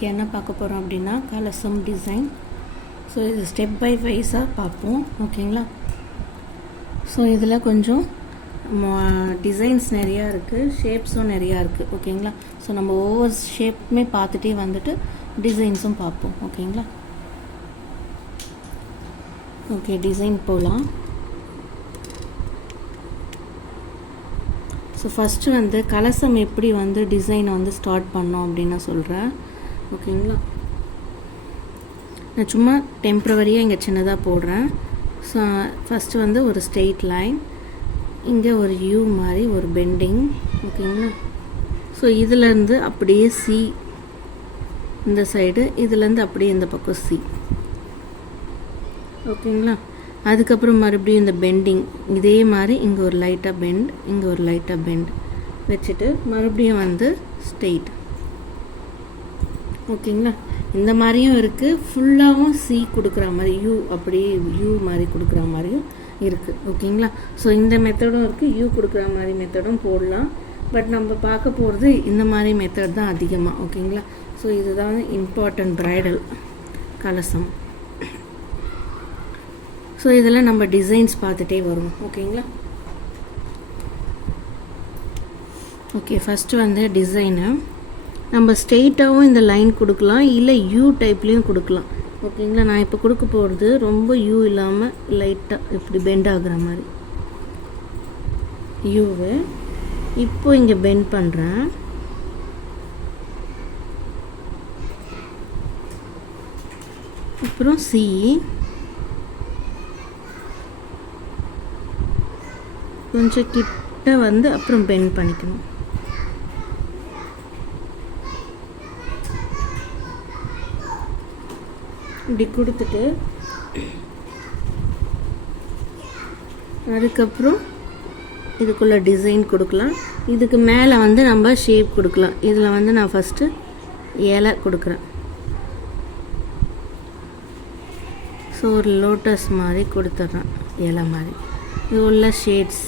இன்றைக்கி என்ன பார்க்க போகிறோம் அப்படின்னா கலசம் டிசைன். ஸோ இது ஸ்டெப் பை வைஸாக பார்ப்போம், ஓகேங்களா. ஸோ இதில் கொஞ்சம் டிசைன்ஸ் நிறையா இருக்குது, ஷேப்ஸும் நிறையா இருக்குது, ஓகேங்களா. ஸோ நம்ம ஒவ்வொரு ஷேப்புமே பார்த்துட்டே வந்துட்டு டிசைன்ஸும் பார்ப்போம், ஓகேங்களா. ஓகே, டிசைன் போகலாம். ஸோ ஃபஸ்ட்டு வந்து கலசம் எப்படி வந்து டிசைனை வந்து ஸ்டார்ட் பண்ணோம் அப்படின்னு நான் சொல்கிறேன், ஓகேங்களா. நான் சும்மா டெம்ப்ரவரியாக இங்கே சின்னதாக போடுறேன். ஸோ ஃபஸ்ட்டு வந்து ஒரு ஸ்ட்ரெயிட் லைன், இங்கே ஒரு யூ மாதிரி ஒரு பெண்டிங், ஓகேங்களா. ஸோ இதிலேருந்து அப்படியே சி இந்த சைடு, இதுலேருந்து அப்படியே இந்த பக்கம் சி, ஓகேங்களா. அதுக்கப்புறம் மறுபடியும் இந்த பெண்டிங் இதே மாதிரி இங்கே ஒரு லைட்டாக பெண்ட், இங்கே ஒரு லைட்டாக பெண்ட் வச்சுட்டு மறுபடியும் வந்து ஸ்ட்ரெயிட், ஓகேங்களா. இந்த மாதிரியும் இருக்குது, ஃபுல்லாகவும் சி கொடுக்குற மாதிரி யூ அப்படியே யூ மாதிரி கொடுக்குற மாதிரியும் இருக்குது, ஓகேங்களா. ஸோ இந்த மெத்தடும் இருக்குது, யூ கொடுக்குற மாதிரி மெத்தடும் போடலாம். பட் நம்ம பார்க்க போகிறது இந்த மாதிரி மெத்தட் தான் அதிகமாக, ஓகேங்களா. ஸோ இதுதான் இம்பார்ட்டன்ட் பிரைடல் கலசம். ஸோ இதில் நம்ம டிசைன்ஸ் பார்த்துட்டே வருவோம், ஓகேங்களா. ஓகே, ஃபஸ்ட்டு வந்து டிசைனு நம்ம ஸ்ட்ரெயிட்டாகவும் இந்த லைன் கொடுக்கலாம், இல்லை யூ டைப்லேயும் கொடுக்கலாம், ஓகேங்களா. நான் இப்போ கொடுக்க போகிறது ரொம்ப யூ இல்லாமல் லைட்டாக இப்படி பெண்ட் ஆகுற மாதிரி யூவு. இப்போ இங்கே பெண்ட் பண்ணுறேன். அப்புறம் சி, கொஞ்சம் கிட்ட வந்து அப்புறம் பெண்ட் பண்ணிக்கணும். இப்படி கொடுத்துட்டு அதுக்கப்புறம் இதுக்குள்ளே டிசைன் கொடுக்கலாம். இதுக்கு மேலே வந்து நம்ம ஷேப் கொடுக்கலாம். இதில் வந்து நான் ஃபஸ்ட்டு இலை கொடுக்குறேன். ஸோ ஒரு லோட்டஸ் மாதிரி கொடுத்துட்றேன், இலை மாதிரி. இது உள்ள ஷேட்ஸ்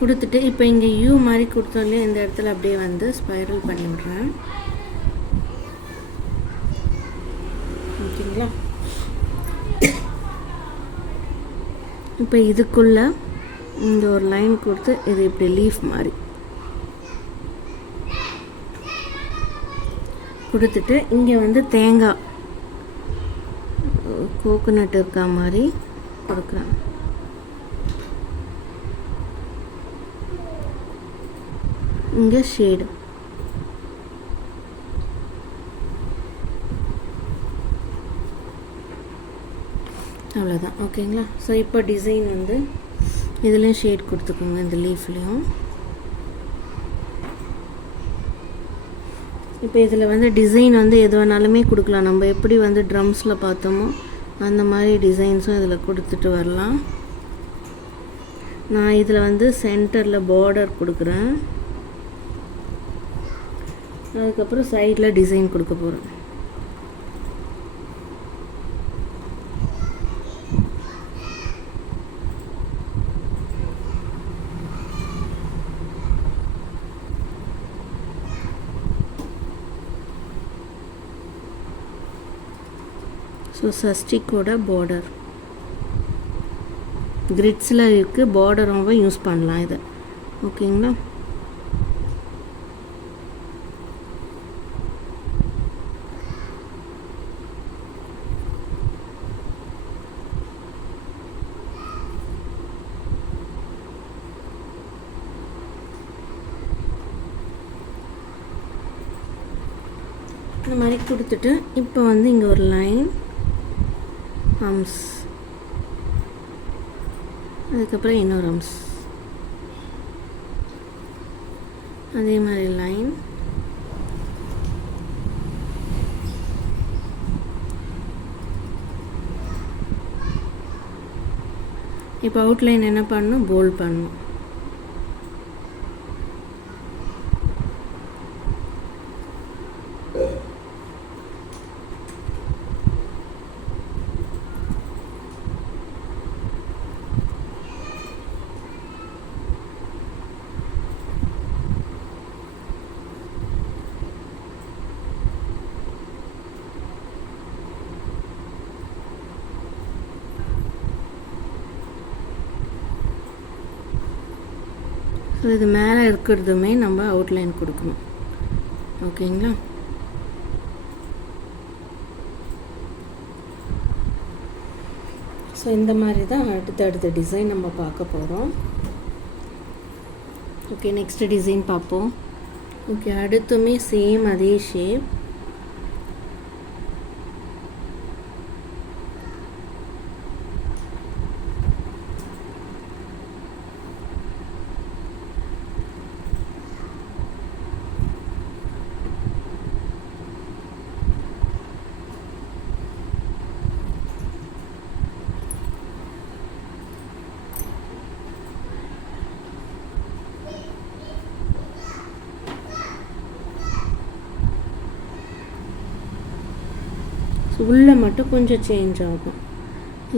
கொடுத்துட்டு இப்போ இங்கே யூ மாதிரி கொடுத்தோன்னே இந்த இடத்துல அப்படியே வந்து ஸ்பைரல் பண்ணி விட்றேன், ஓகேங்களா. இப்போ இதுக்குள்ள இந்த ஒரு லைன் கொடுத்து இது இப்படி லீஃப் மாதிரி கொடுத்துட்டு இங்கே வந்து தேங்காய் கோகோனட் இருக்கா மாதிரி கொடுக்குறேன். இங்கே ஷேடு, அவ்வளோதான், ஓகேங்களா. ஸோ இப்போ டிசைன் வந்து இதுலேயும் ஷேட் கொடுத்துக்கோங்க, இந்த லீஃப்லேயும். இப்போ இதில் வந்து டிசைன் வந்து எது வேணாலுமே கொடுக்கலாம். நம்ம எப்படி வந்து ட்ரம்ஸில் பார்த்தோமோ அந்த மாதிரி டிசைன்ஸும் இதில் கொடுத்துட்டு வரலாம். நான் இதில் வந்து சென்டரில் பார்டர் கொடுக்குறேன், அதுக்கப்புறம் சைடில் டிசைன் கொடுக்க போகிறேன். ஸோ சஸ்டிக்கோட பார்டர் கிரிட்ஸில் இருக்குது, பார்டராகவும் யூஸ் பண்ணலாம் இதை, ஓகேங்களா. இந்த மாதிரி கொடுத்துட்டு இப்போ வந்து இங்கே ஒரு லைன் ஆர்ம்ஸ், அதுக்கப்புறம் இன்னொரு ஆர்ம்ஸ், அதே மாதிரி லைன், இப்போ அவுட்லைன் என்ன பண்ணணும், போல்ட் பண்ணணும். இது மேலே இருக்கிறதுமே நம்ம அவுட்லைன் கொடுக்கணும். ஓகேங்களா? ஸோ இந்த மாதிரி தான் அடுத்த டிசைன் நம்ம பார்க்க போகிறோம். ஓகே, நெக்ஸ்ட் டிசைன் பார்ப்போம். ஓகே, அடுத்துமே சேம் அதே ஷேப். உள்ளே மட்டும் கொஞ்சம் சேஞ்ச் ஆகும்.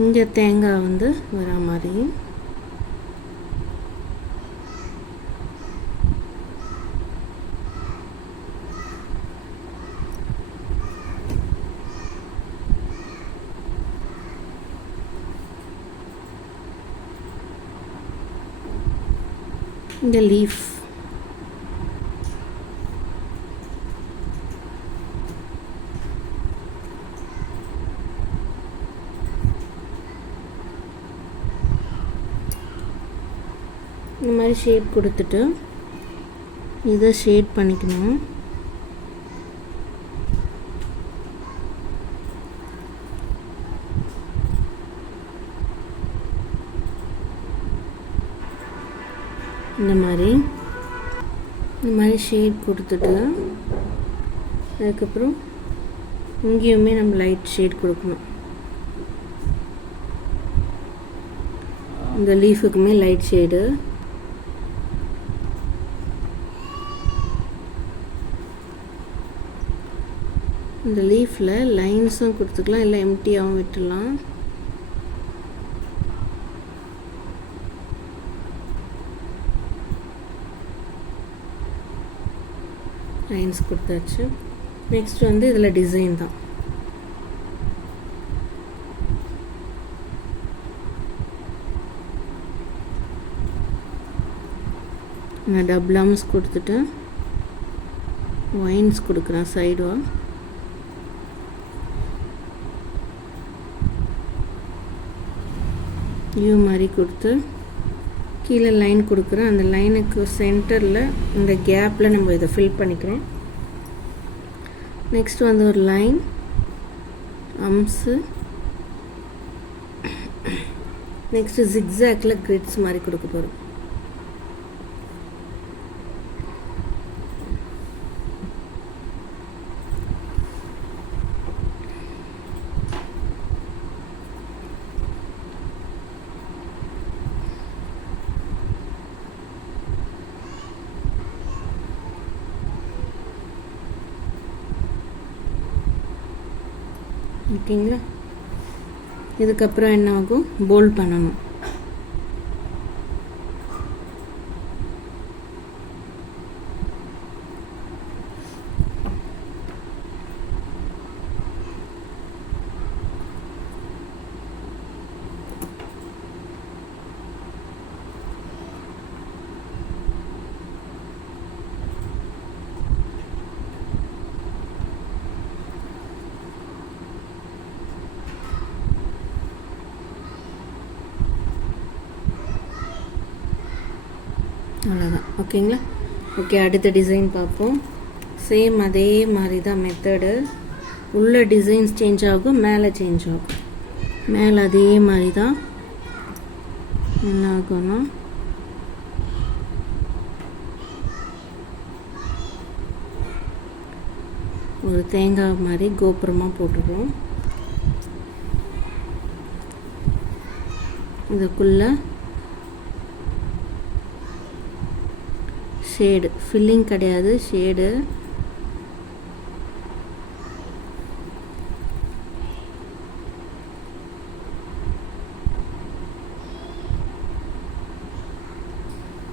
இங்கே தேங்காய் வந்து வர மாதிரி. இந்த லீஃப் இந்த மாதிரி ஷேட் கொடுத்துட்டு இதை ஷேட் பண்ணிக்கணும். இந்த மாதிரி ஷேட் கொடுத்துட்டு அதுக்கப்புறம் இங்கேயுமே நம்ம லைட் ஷேட் கொடுக்கணும். இந்த லீஃபுக்குமே லைட் ஷேடு. இந்த லீஃபில் லைன்ஸும் கொடுத்துக்கலாம், இல்லை எம்டியாகவும் விட்டுடலாம். லைன்ஸ் கொடுத்தாச்சு. நெக்ஸ்ட் வந்து இதில் டிசைன் தான். நான் டபுள் ஆர்ம்ஸ் கொடுத்துட்டு ஒயின்ஸ் கொடுக்குறேன் சைடுவா. யூ மாதிரி கொடுத்து கீழே லைன் கொடுக்குறேன். அந்த லைனுக்கு சென்டரில் இந்த கேப்பில் நம்ம இதை ஃபில் பண்ணிக்கிறோம். நெக்ஸ்ட் வந்து ஒரு லைன் அம்ஸு. நெக்ஸ்ட்டு ஜிக்ஸாக்கில் கிரிட்ஸ் மாதிரி கொடுக்க போகிறோம். ஓகேங்களா? இதுக்கப்புறம் என்ன ஆகும், போல்ட் பண்ணணும். அவ்வளோதான். ஓகேங்களா? ஓகே, அடுத்த டிசைன் பார்ப்போம். சேம் அதே மாதிரி தான் மெத்தடு. உள்ள டிசைன்ஸ் சேஞ்ச் ஆகும், மேலே சேஞ்ச் ஆகும். மேலே அதே மாதிரி தான் என்ன ஆகும்னா ஒரு தேங்காய் மாதிரி கோபுரமாக போட்டுருவோம். இதுக்குள்ளே ஷேடு, ஃபில்லிங் கிடையாது, ஷேடு.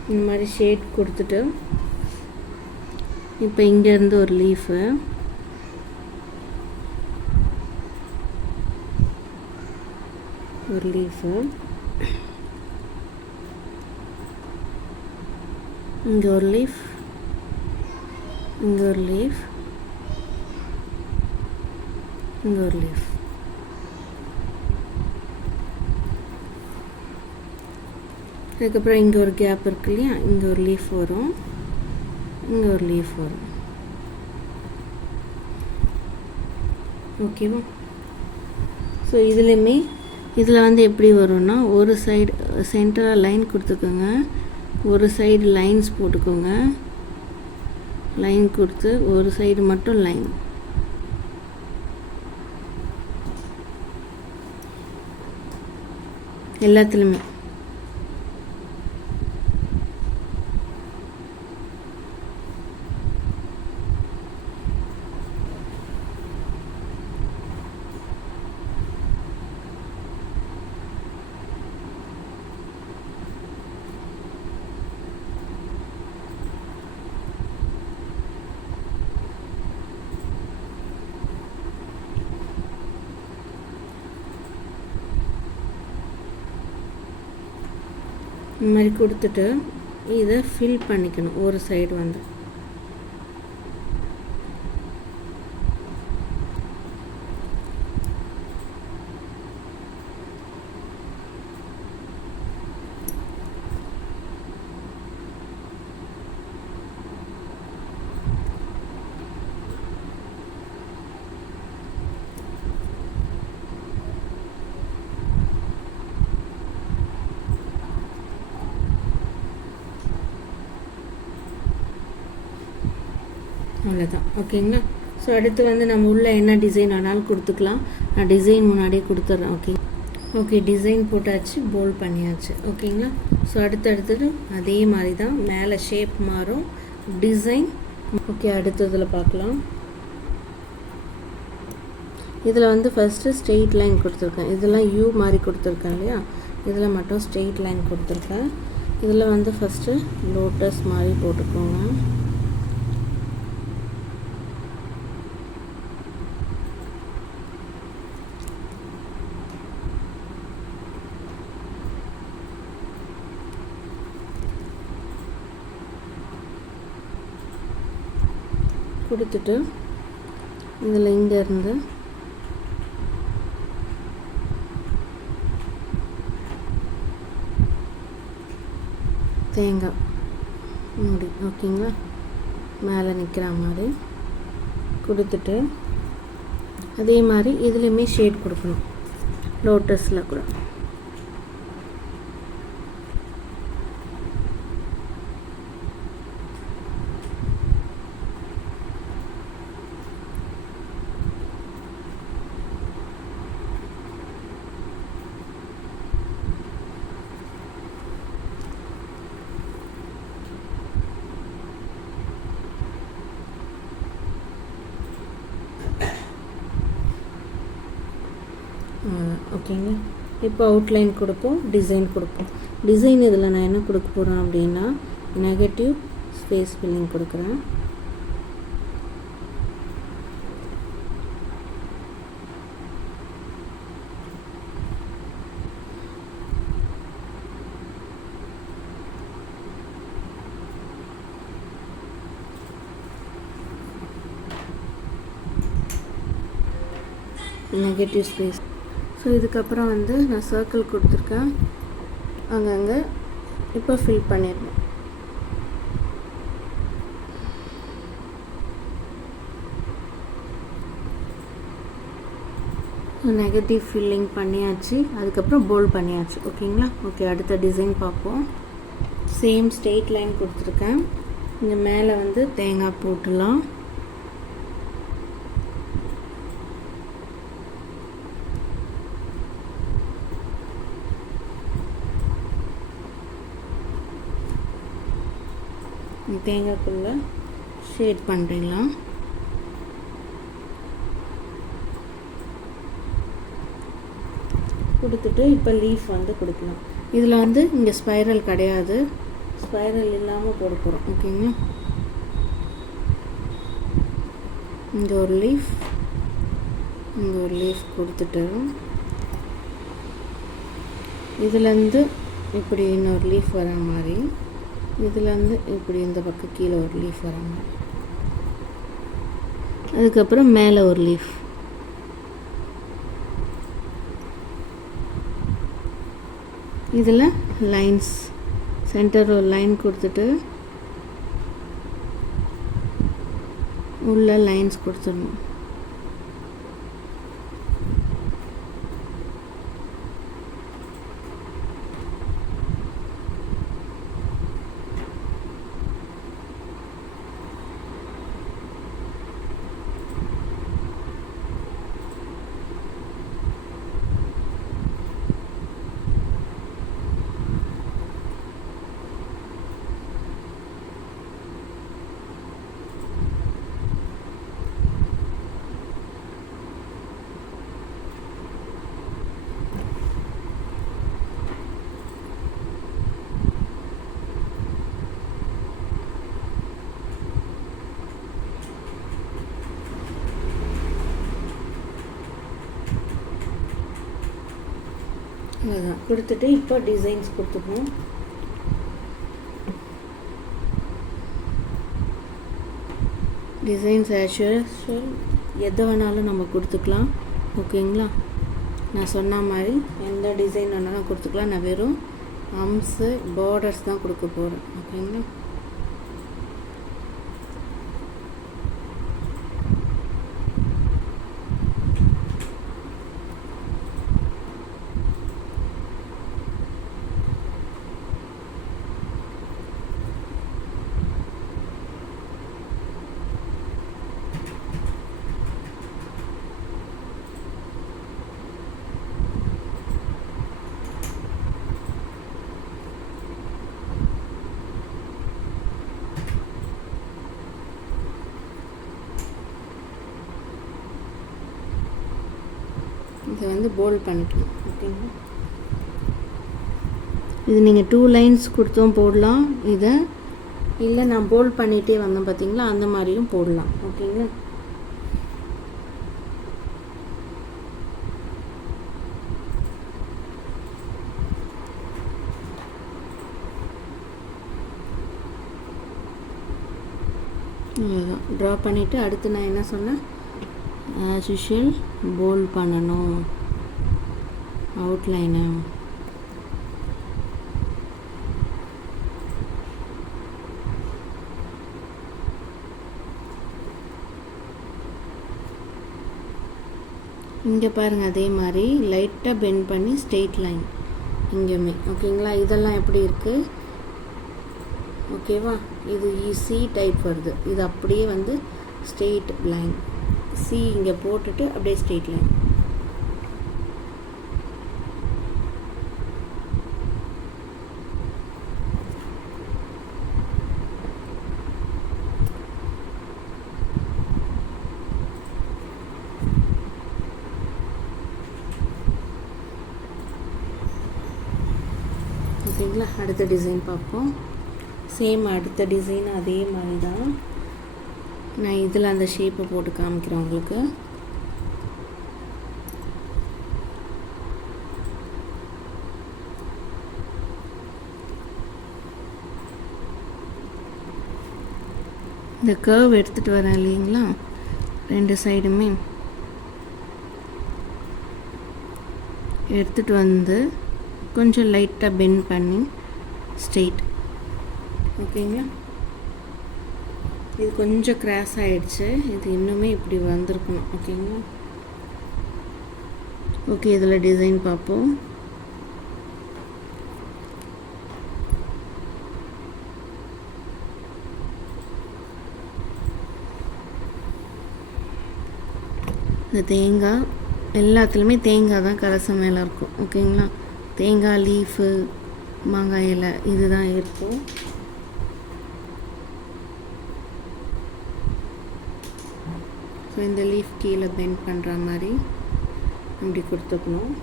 இந்த மாதிரி ஷேட் கொடுத்துட்டு இப்போ இங்கேருந்து ஒரு லீஃபு, இங்கே ஒரு லீஃப், இங்கே ஒரு லீஃப், இங்கே ஒரு லீஃப். அதுக்கப்புறம் இங்கே ஒரு கேப் இருக்கு இல்லையா, இங்கே ஒரு லீஃப் வரும், இங்கே ஒரு லீஃப் வரும். ஓகேவா? ஸோ இதுலேயுமே இதில் வந்து எப்படி வரும்னா, ஒரு சைடு சென்டராக லைன் கொடுத்துக்கோங்க, ஒரு சைடு லைன்ஸ் போட்டுக்கோங்க, லைன் கொடுத்து ஒரு சைடு மட்டும் லைன். எல்லாத்துலேயுமே இந்த மாதிரி கொடுத்துட்டு இதை ஃபில் பண்ணிக்கணும். ஒரு சைடு வந்து அவ்வளோதான். ஓகேங்களா? ஸோ அடுத்து வந்து நம்ம உள்ள என்ன டிசைன் வேணாலும் கொடுத்துக்கலாம். நான் டிசைன் முன்னாடியே கொடுத்துட்றேன். ஓகே டிசைன் போட்டாச்சு, போல் பண்ணியாச்சு. ஓகேங்களா? ஸோ அடுத்தது அதே மாதிரி தான், மேலே ஷேப் மாறும், டிசைன். ஓகே, அடுத்ததில் பார்க்கலாம். இதில் வந்து ஃபஸ்ட்டு ஸ்ட்ரெயிட் லைன் கொடுத்துருக்கேன். இதெல்லாம் யூ மாதிரி கொடுத்துருக்கேன் இல்லையா, இதில் மட்டும் ஸ்ட்ரெயிட் லைன் கொடுத்துருக்கேன். இதில் வந்து ஃபஸ்ட்டு லோட்டஸ் மாதிரி போட்டுக்கோங்க. கொடுத்துட்டு இதில் இங்கேருந்து தேங்காய் மூடி, ஓகேங்களா, மேலே நிற்கிற மாதிரி கொடுத்துட்டு அதே மாதிரி இதுலேயுமே ஷேட் கொடுக்கணும். லோட்டஸில் கூட ஓகேங்க. இப்போ அவுட்லைன் கொடுப்போம், டிசைன் கொடுப்போம். டிசைன் இதில் நான் என்ன கொடுக்க போகிறேன் அப்படின்னா, நெகட்டிவ் ஸ்பேஸ் ஃபில்லிங் கொடுக்குறேன். Negative space. ஸோ இதுக்கப்புறம் வந்து நான் சர்க்கிள் கொடுத்துருக்கேன் அங்கங்கே. இப்போ ஃபில் பண்ணிடணும். நெகட்டிவ் ஃபில்லிங் பண்ணியாச்சு, அதுக்கப்புறம் போல்ட் பண்ணியாச்சு. ஓகேங்களா? ஓகே, அடுத்த டிசைன் பார்ப்போம். சேம் ஸ்ட்ரெயிட் லைன் கொடுத்துருக்கேன். இங்கே மேலே வந்து தேங்காய் போட்டுடலாம். தேங்காய்க்குள்ளே ஷேட் பண்ணுறீங்களா? கொடுத்துட்டு இப்போ லீஃப் வந்து கொடுக்கலாம். இதில் வந்து இங்கே ஸ்பைரல் கிடையாது, ஸ்பைரல் இல்லாமல் போட போகிறோம். ஓகேங்க. இங்கே ஒரு லீஃப், இங்கே ஒரு லீஃப் கொடுத்துட்டு இதுலேருந்து இப்படி இன்னொரு லீஃப் வர மாதிரி இதுலேருந்து இப்படி இந்த பக்கம் கீழே ஒரு லீஃப் வர மாதிரி, அதுக்கப்புறம் மேலே ஒரு லீஃப். இதில் லைன்ஸ் சென்டர் ஒரு லைன் கொடுத்துட்டு உள்ள லைன்ஸ் கொடுத்துடணும். அதுதான் கொடுத்துட்டு இப்போ டிசைன்ஸ் கொடுத்துக்கணும். டிசைன்ஸ் ஆஷுவல் எதை வேணாலும் நம்ம கொடுத்துக்கலாம். ஓகேங்களா, நான் சொன்ன மாதிரி எந்த டிசைன் வேணாலும் கொடுத்துக்கலாம். நான் வெறும் அம்ஸு பார்டர்ஸ் தான் கொடுக்க போகிறேன். ஓகேங்களா, இதை வந்து போல்ட் பண்ணிக்கலாம். ஓகேங்களா, இது நீங்கள் 2 லைன்ஸ் கொடுத்தும் போடலாம். இதை இல்லை நான் போல்ட் பண்ணிகிட்டே வந்தேன் பார்த்தீங்களா, அந்த மாதிரியும் போடலாம். ஓகேங்களா, அவ்வளோதான். ட்ரா பண்ணிவிட்டு அடுத்து நான் என்ன சொன்னேன், ஆஸ் யூஷுவல் போல்ட் பண்ணணும் அவுட்லைனை. இங்கே பாருங்கள், அதே மாதிரி லைட்டாக பெண்ட் பண்ணி ஸ்ட்ரெயிட் லைன் இங்கேயுமே. ஓகேங்களா, இதெல்லாம் எப்படி இருக்குது? ஓகேவா, இது சி டைப் வருது. இது அப்படியே வந்து ஸ்ட்ரெயிட் லைன், சி இங்கே போட்டுட்டு அப்படியே ஸ்ட்ரெயிட் லைன். ஓகேங்களா, அடுத்த டிசைன் பார்ப்போம். சேம் அடுத்த டிசைன் அதே மாதிரி தான். நான் இதில் அந்த ஷேப்பை போட்டு காமிக்கிறேன் உங்களுக்கு. இந்த கர்வ் எடுத்துகிட்டு வரேன் இல்லைங்களா, 2 சைடுமே எடுத்துகிட்டு வந்து கொஞ்சம் லைட்டாக பெண்ட் பண்ணி ஸ்ட்ரெயிட். ஓகேங்களா, இது கொஞ்சம் கிராஸ் ஆகிடுச்சு. இது இன்னுமே இப்படி வந்திருக்கணும். ஓகேங்களா, ஓகே, இதில் டிசைன் பார்ப்போம். இந்த தேங்காய் எல்லாத்துலேயுமே தேங்காய் தான் கலசம் மேலே இருக்கும். ஓகேங்களா, தேங்காய் லீஃபு மாங்காய் இலை இதுதான் இருக்கும். ஸோ இந்த லீஃப் கீழே பெண்ட் பண்ணுற மாதிரி இப்படி கொடுத்துக்கணும்.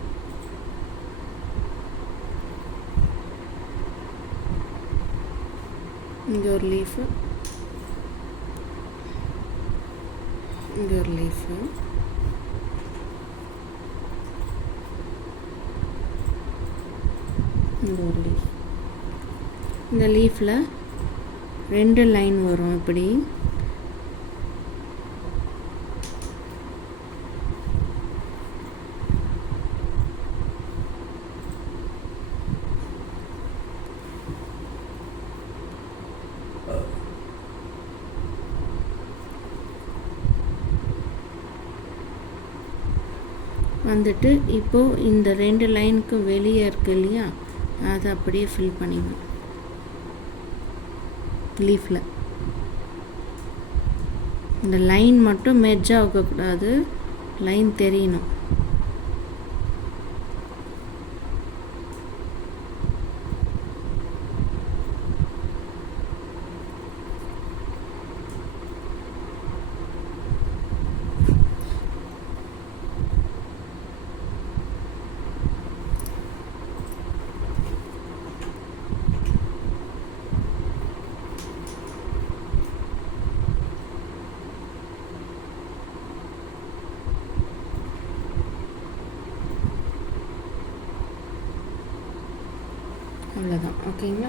இங்கே ஒரு லீஃபு, இங்கே ஒரு லீஃபு, இங்கே ஒரு லீஃப். இந்த லீஃபில் 2 லைன் வரும் இப்படி. வந்துட்டு இப்போது இந்த 2 லைனுக்கு வெளியே இருக்குது இல்லையா, அதை அப்படியே ஃபில் பண்ணிடணும் லீஃபில். இந்த லைன் மட்டும் மெர்ஜ் ஆகக்கூடாது, லைன் தெரியணும். அவ்வளோதான். ஓகேங்களா?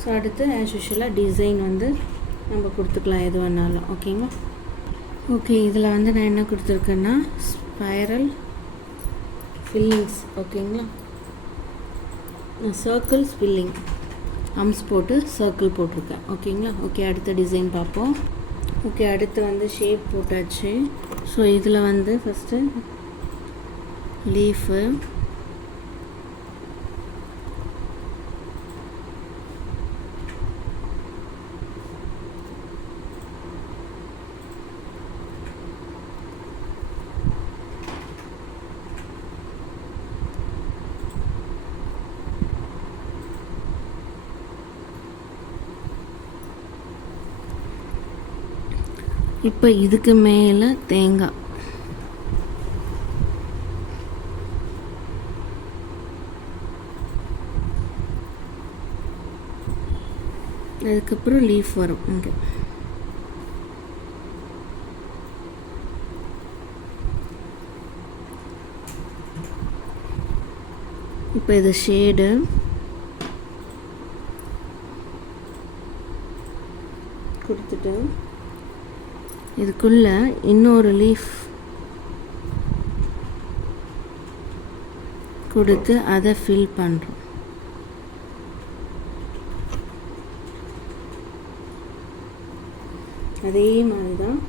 ஸோ அடுத்து ஆஸ் யூஷுவலாக டிசைன் வந்து நம்ம கொடுத்துக்கலாம் எது வேணாலும். ஓகேங்களா? ஓகே, இதில் வந்து நான் என்ன கொடுத்துருக்கேன்னா ஸ்பைரல் ஃபில்லிங்ஸ். ஓகேங்களா? சர்க்கிள் ஃபில்லிங் அம்ஸ் போட்டு சர்க்கிள் போட்டிருக்கேன். ஓகேங்களா? ஓகே, அடுத்த டிசைன் பார்ப்போம். ஓகே, அடுத்து வந்து ஷேப் போட்டாச்சு. ஸோ இதில் வந்து ஃபஸ்ட்டு லீஃபு, இப்போ இதுக்கு மேலே தேங்காய், அதுக்கப்புறம் லீஃப் வரும் இங்கே. இப்போ இது ஷேடு, கொடுத்துட்டு இதுக்குள்ள இன்னொரு லீஃப் கொடுத்து அதை ஃபில் பண்ணுறோம். அதே மாதிரி தான்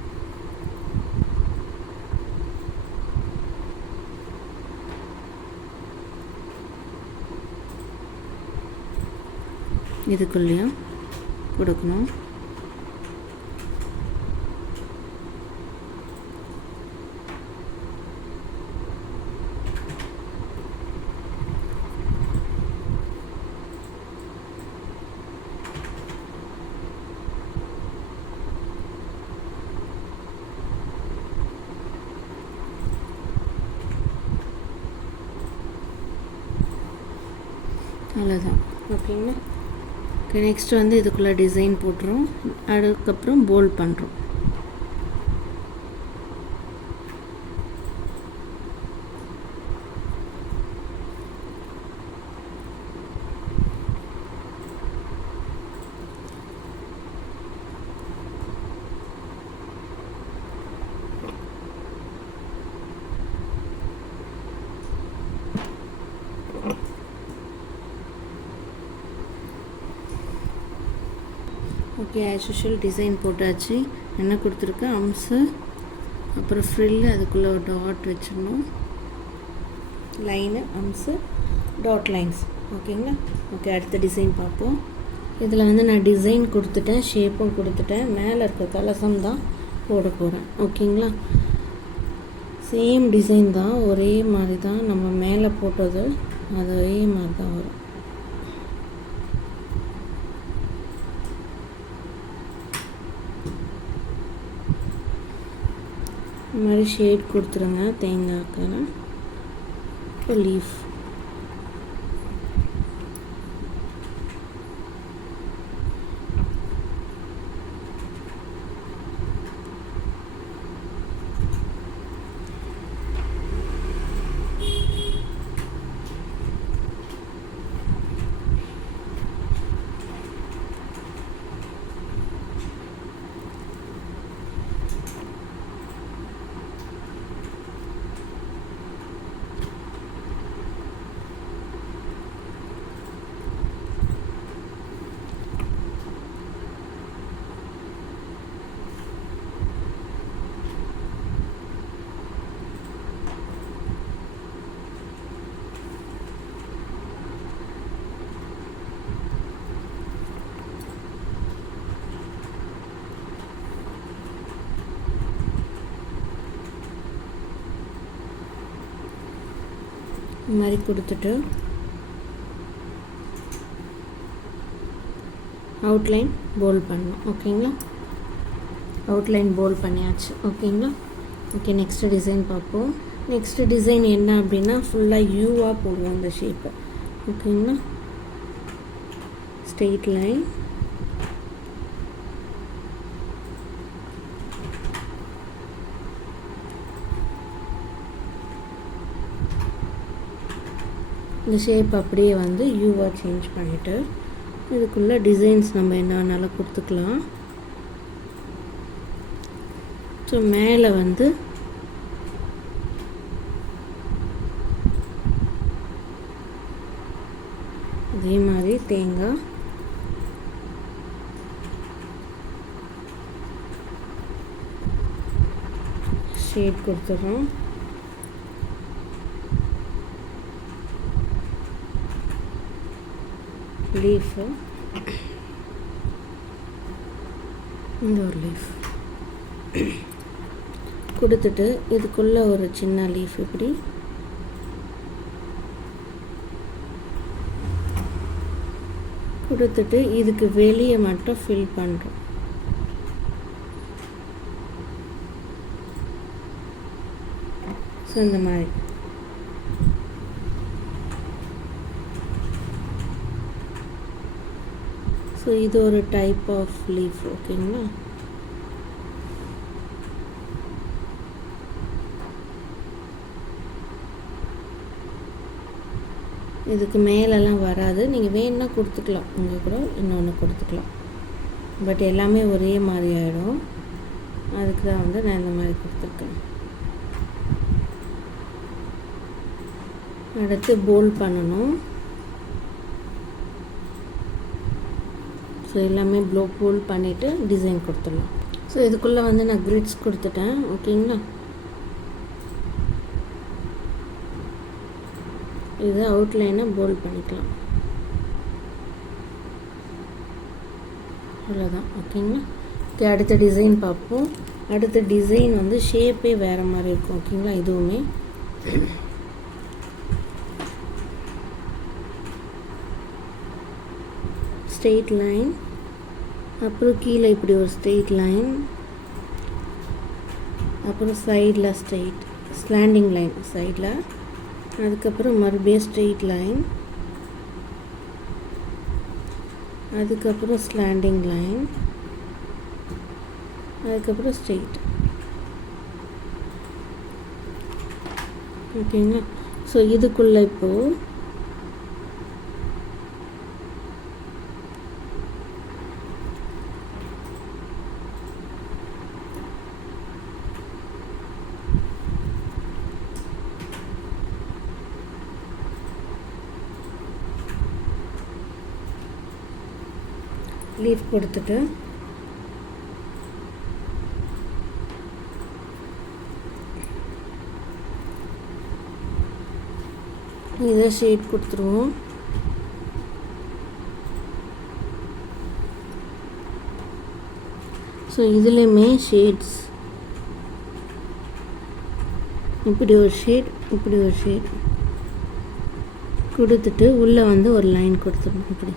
இதுக்குள்ளேயும் கொடுக்கணும். அவ்வளோதான். ஓகேங்களா? ஓகே, நெக்ஸ்ட் வந்து இதுக்குள்ளே டிசைன் போட்டுரும். அதுக்கப்புறம் போல்ட் பண்ணுறோம். ஓகே, ஆஸ் யூஷுவல் டிசைன் போட்டாச்சு. என்ன கொடுத்துருக்கேன், அம்ஸு, அப்புறம் ஃப்ரில்லு, அதுக்குள்ளே ஒரு டாட் வச்சிடணும். லைனு, அம்ஸு, டாட் லைன்ஸ். ஓகேங்களா? ஓகே, அடுத்த டிசைன் பார்ப்போம். இதில் வந்து நான் டிசைன் கொடுத்துட்டேன், ஷேப்பும் கொடுத்துட்டேன். மேலே இருக்க கலசம் தான் போட போகிறேன். ஓகேங்களா? சேம் டிசைன் தான், ஒரே மாதிரி தான் நம்ம மேலே போட்டது, அதே மாதிரி தான் வரும். இந்த மாதிரி ஷேட் கொடுத்துருங்க தேங்காய்க்கு. இப்போ லீஃப், இந்த மாதிரி கொடுத்துட்டு அவுட்லைன் போல்ட் பண்ணணும். ஓகேங்களா, அவுட்லைன் போல்ட் பண்ணியாச்சு. ஓகேங்களா. ஓகே, நெக்ஸ்ட்டு டிசைன் பார்ப்போம். நெக்ஸ்ட்டு டிசைன் என்ன அப்படின்னா ஃபுல்லாக யூவாக போடுவோம் இந்த ஷேப்பை. ஓகேங்களா, ஸ்ட்ரெயிட் லைன், இந்த ஷேப் அப்படியே வந்து யூவாக சேஞ்ச் பண்ணிவிட்டு இதுக்குள்ளே டிசைன்ஸ் நம்ம என்ன வேணாலும் கொடுத்துக்கலாம். ஸோ மேலே வந்து அதே மாதிரி தேங்காய், ஷேட் கொடுத்துட்றோம். லீஃபு, இந்த ஒரு லீஃப் கொடுத்துட்டு இதுக்குள்ளே ஒரு சின்ன லீஃப் இப்படி கொடுத்துட்டு இதுக்கு வெளியே மட்டும் ஃபில் பண்ணுறோம். ஸோ இந்த மாதிரி ஸோ இது ஒரு டைப் ஆஃப் லீஃப். ஓகேங்களா, இதுக்கு மேலெல்லாம் வராது. நீங்கள் வேணுன்னா கொடுத்துக்கலாம், இங்கே கூட இன்னொன்று கொடுத்துக்கலாம். பட் எல்லாமே ஒரே மாதிரி ஆகிடும். அதுக்கு தான் வந்து நான் இந்த மாதிரி கொடுத்துருக்கேன். அடுத்து போல்ட் பண்ணணும். ஸோ எல்லாமே போல்ட் பண்ணிவிட்டு டிசைன் கொடுத்துடலாம். ஸோ இதுக்குள்ளே வந்து நான் கிரிட்ஸ் கொடுத்துட்டேன். ஓகேங்களா, இது அவுட்லைனை போல்ட் பண்ணிக்கலாம். அவ்வளோதான். ஓகேங்களா. ஓகே, அடுத்த டிசைன் பார்ப்போம். அடுத்த டிசைன் வந்து ஷேப்பே வேறு மாதிரி இருக்கும். ஓகேங்களா, இதுவுமே ஸ்ட்ரெயிட் லைன், அப்புறம் கீழே இப்படி ஒரு ஸ்ட்ரெயிட் லைன், அப்புறம் சைடில் ஸ்ட்ரெயிட் ஸ்லாண்டிங் லைன் சைடில், அதுக்கப்புறம் மறுபடியும் ஸ்ட்ரெயிட் லைன், அதுக்கப்புறம் ஸ்லாண்டிங் லைன், அதுக்கப்புறம் ஸ்ட்ரெயிட். ஓகேங்களா. ஸோ இதுக்குள்ளே இப்போது லீஃப் கொடுத்துட்டு இதை ஷேட் கொடுத்துருவோம். ஸோ இதுலேயுமே ஷேட்ஸ் இப்படி ஒரு ஷேட், இப்படி ஒரு ஷேட் கொடுத்துட்டு உள்ளே வந்து ஒரு லைன் கொடுத்துருவோம். இப்படி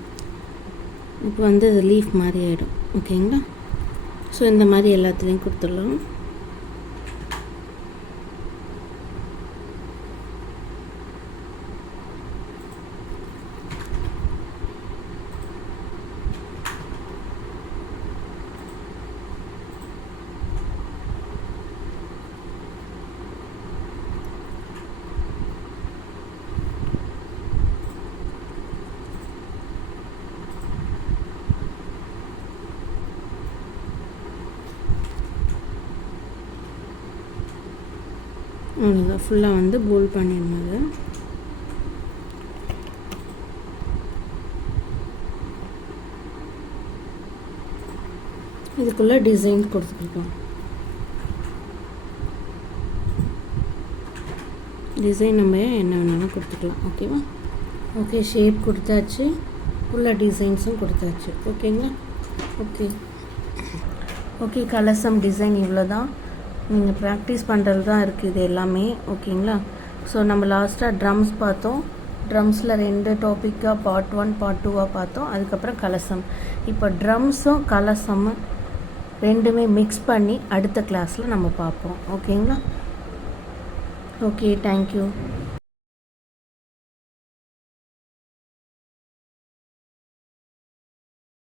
இப்போ வந்து அது லீஃப் மாதிரி ஆகிடும். ஓகேங்களா. ஸோ இந்த மாதிரி எல்லாத்துலேயும் கொடுத்துடலாம். அவ்வளோதான், ஃபுல்லாக வந்து போல்ட் பண்ணிடுறது. இதுக்குள்ளே டிசைன் கொடுத்துருக்கோம். டிசைன் நம்ம என்ன வேணாலும் கொடுத்துக்கலாம். ஓகேவா. ஓகே, ஷேப் கொடுத்தாச்சு, உள்ள டிசைன்ஸும் கொடுத்தாச்சு. ஓகேங்களா. ஓகே ஓகே, கலசம் டிசைன் இவ்வளோ தான். நீங்கள் ப்ராக்டிஸ் பண்ணுறது தான் இருக்குது இது எல்லாமே. ஓகேங்களா. ஸோ நம்ம லாஸ்ட்டாக ட்ரம்ஸ் பார்த்தோம். ட்ரம்ஸில் 2 டாப்பிக்காக பார்ட் 1 பார்ட் 2வாக பார்த்தோம். அதுக்கப்புறம் கலசம். இப்போ ட்ரம்ஸும் கலசமும் ரெண்டுமே மிக்ஸ் பண்ணி அடுத்த கிளாஸில் நம்ம பார்ப்போம். ஓகேங்களா? Okay, thank you.